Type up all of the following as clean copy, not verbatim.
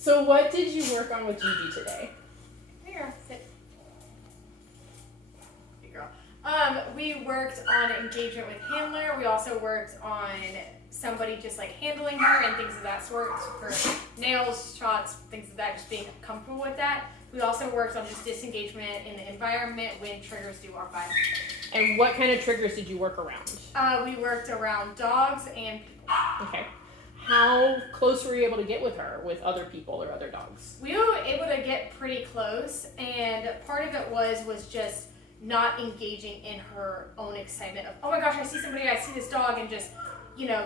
So what did you work on with Gigi today? Here, sit. Good girl. We worked on engagement with handler. We also worked on somebody just like handling her and things of that sort for nails, shots, things of that, just being comfortable with that. We also worked on just disengagement in the environment when triggers do walk by. And what kind of triggers did you work around? We worked around dogs and people. Okay. How close were you able to get with her, with other people or other dogs? We were able to get pretty close, and part of it was just not engaging in her own excitement of, oh my gosh, I see somebody, I see this dog, and just,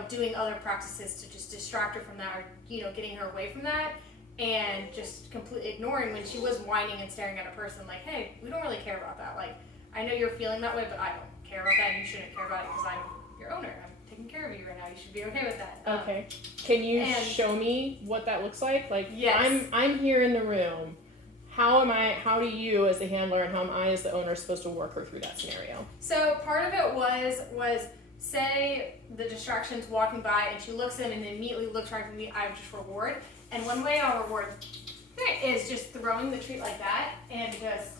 doing other practices to just distract her from that, or, getting her away from that, and just completely ignoring when she was whining and staring at a person like, hey, we don't really care about that. Like, I know you're feeling that way, but I don't care about that, and you shouldn't care about it because I'm your owner. I'm taking care of you right now. You should be okay with that. Okay. Can you show me what that looks like? Like, yes. I'm here in the room. How do you as the handler and how am I as the owner supposed to work her through that scenario? So part of it was say the distraction's walking by and she looks in and immediately looks right at me, I would just reward. And one way I'll reward is just throwing the treat like that and just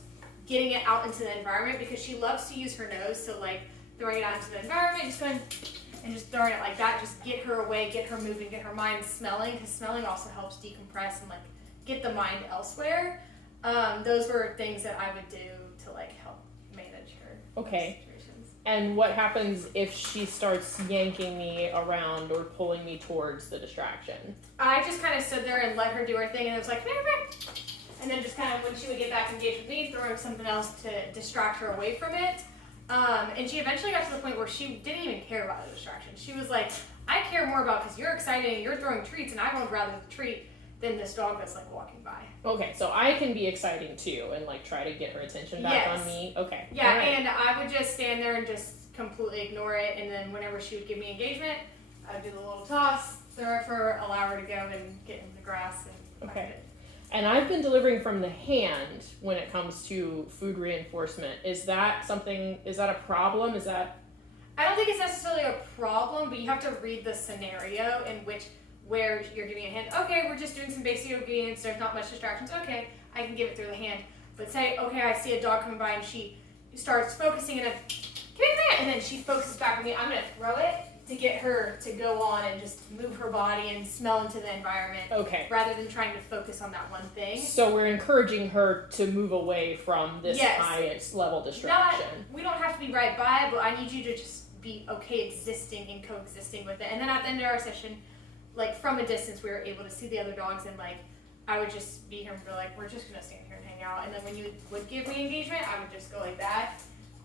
getting it out into the environment, because she loves to use her nose, so like throwing it out into the environment, just going and just throwing it like that, just get her away, get her moving, get her mind smelling, because smelling also helps decompress and like get the mind elsewhere. Those were things that I would do to like help manage her. Okay. Situations. And what happens if she starts yanking me around or pulling me towards the distraction? I just kind of stood there and let her do her thing, and it was like, and then just kind of when she would get back engaged with me, throwing something else to distract her away from it. And she eventually got to the point where she didn't even care about the distraction. She was like, I care more about, because you're excited and you're throwing treats, and I would rather the treat than this dog that's like walking by. Okay, so I can be exciting too and like try to get her attention back on me. Okay. Yeah, right. And I would just stand there and just completely ignore it, and then whenever she would give me engagement, I'd do the little toss, throw it for her, allow her to go and get in the grass and okay. And I've been delivering from the hand when it comes to food reinforcement. Is that a problem? I don't think it's necessarily a problem, but you have to read the scenario in which where you're giving a hand. Okay, we're just doing some basic obedience, there's not much distractions. Okay, I can give it through the hand. But say, okay, I see a dog coming by and she starts focusing and and then she focuses back on me. I'm gonna throw it to get her to go on and just move her body and smell into the environment. Okay. Rather than trying to focus on that one thing. So we're encouraging her to move away from this highest level distraction. We don't have to be right by it, but I need you to just be okay existing and coexisting with it. And then at the end of our session, like from a distance, we were able to see the other dogs, and like I would just be here and be like, we're just gonna stand here and hang out. And then when you would give me engagement, I would just go like that.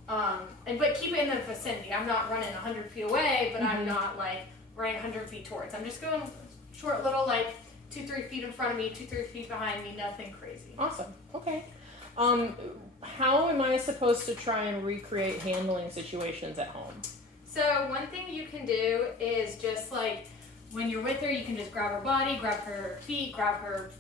But keep it in the vicinity. I'm not running 100 feet away, but I'm not like running 100 feet towards. I'm just going short, little, like 2-3 feet in front of me, 2-3 feet behind me, nothing crazy. Awesome. Okay. How am I supposed to try and recreate handling situations at home? So one thing you can do is just like when you're with her, you can just grab her body, grab her feet, grab her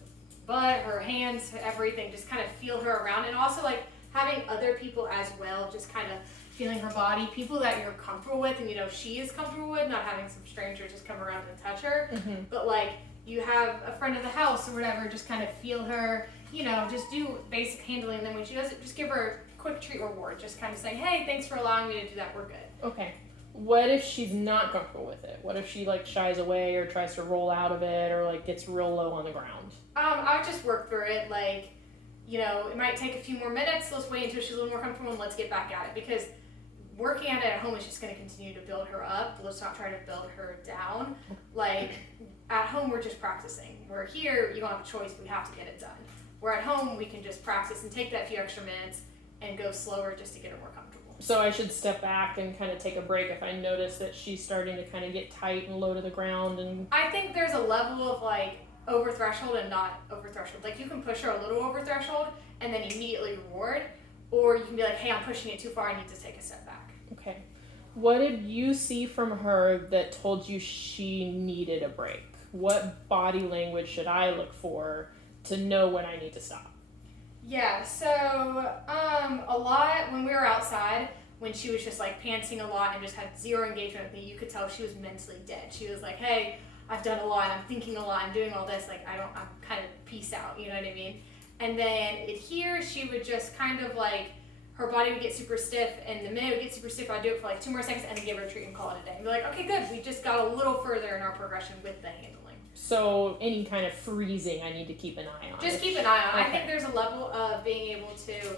butt, her hands, everything. Just kind of feel her around, and also like having other people as well, just kind of feeling her body, people that you're comfortable with and she is comfortable with, not having some stranger just come around and touch her. But like you have a friend of the house or whatever, just kind of feel her, just do basic handling, and then when she does it, just give her a quick treat reward, just kind of saying, hey, thanks for allowing me to do that, we're good. Okay. What if she's not comfortable with it? What if she like shies away or tries to roll out of it or like gets real low on the ground? I would just work through it. Like, it might take a few more minutes. Let's wait until she's a little more comfortable and let's get back at it, because working at it at home is just going to continue to build her up. Let's not try to build her down. Like at home, we're just practicing. We're here, you don't have a choice. We have to get it done. We're at home, we can just practice and take that few extra minutes and go slower just to get her more comfortable. So I should step back and kind of take a break if I notice that she's starting to kind of get tight and low to the ground. And I think there's a level of like over threshold and not over threshold. Like you can push her a little over threshold and then immediately reward, or you can be like, hey, I'm pushing it too far, I need to take a step back. Okay. What did you see from her that told you she needed a break? What body language should I look for to know when I need to stop? Yeah, so a lot when we were outside, when she was just like pantsing a lot and just had zero engagement with me, you could tell she was mentally dead. She was like, hey, I've done a lot, I'm thinking a lot, I'm doing all this, like I'm kind of peace out, you know what I mean? And then here, she would just kind of like, her body would get super stiff, and the minute it would get super stiff, I'd do it for like 2 more seconds and then give her a treat and call it a day. And be like, okay, good, we just got a little further in our progression with the handling. So any kind of freezing I need to keep an eye on. Just keep an eye on. Okay. I think there's a level of being able to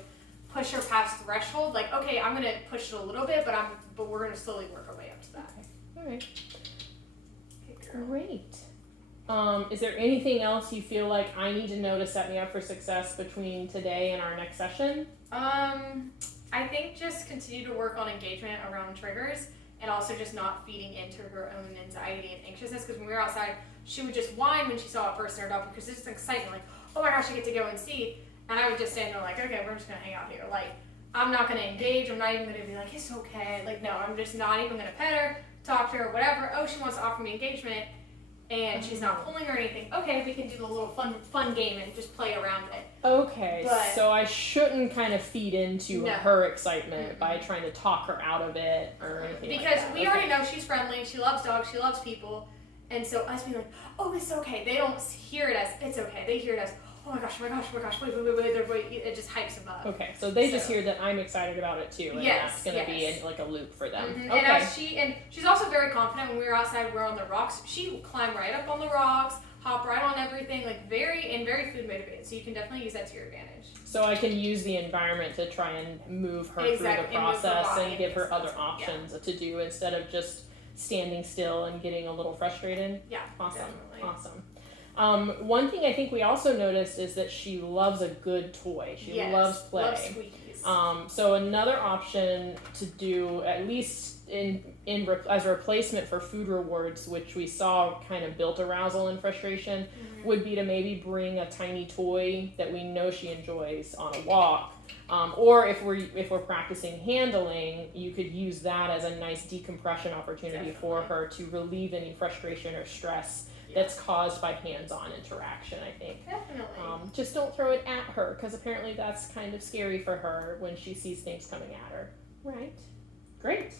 push her past threshold. Like, okay, I'm gonna push it a little bit, but we're gonna slowly work our way up to that. Okay. All right. Great. Is there anything else you feel like I need to know to set me up for success between today and our next session? I think just continue to work on engagement around triggers, and also just not feeding into her own anxiety and anxiousness, because when we were outside, she would just whine when she saw a person or a dog, because it's just excitement, like, oh my gosh, I get to go and see, and I would just stand there like, okay, we're just gonna hang out here. Like, I'm not gonna engage, I'm not even gonna be like, it's okay, like, no, I'm just not even gonna pet her, talk to her, whatever. Oh, she wants to offer me engagement, and she's not pulling or anything. Okay, we can do the little fun game and just play around it. Okay, But so I shouldn't kind of feed into No. her excitement by trying to talk her out of it or anything Because like that. we already know she's friendly, she loves dogs, she loves people, and so us being like, oh, it's okay. They don't hear it as it's okay. They hear it as, oh my gosh, wait, it just hypes them up. Okay, so they just So- hear that I'm excited about it too, and Yes, that's gonna be yes. in like a loop for them. Mm-hmm. Okay. And she's also very confident. When we were outside, we were on the rocks. She would climb right up on the rocks, hop right on everything, like very food motivated. So you can definitely use that to your advantage. So I can use the environment to try and move her Exactly, through the and move her process body and give her and other stuff. options to do instead of just standing still and getting a little frustrated. Yeah, Awesome. definitely. Awesome. One thing I think we also noticed is that she loves a good toy. She Yes, loves play. loves squeakies. So another option to do, at least as a replacement for food rewards, which we saw kind of built arousal and frustration, would be to maybe bring a tiny toy that we know she enjoys on a walk. Or if we're practicing handling, you could use that as a nice decompression opportunity for her to relieve any frustration or stress that's caused by hands-on interaction, I think. Definitely. Just don't throw it at her, because apparently that's kind of scary for her when she sees things coming at her. Right. Great.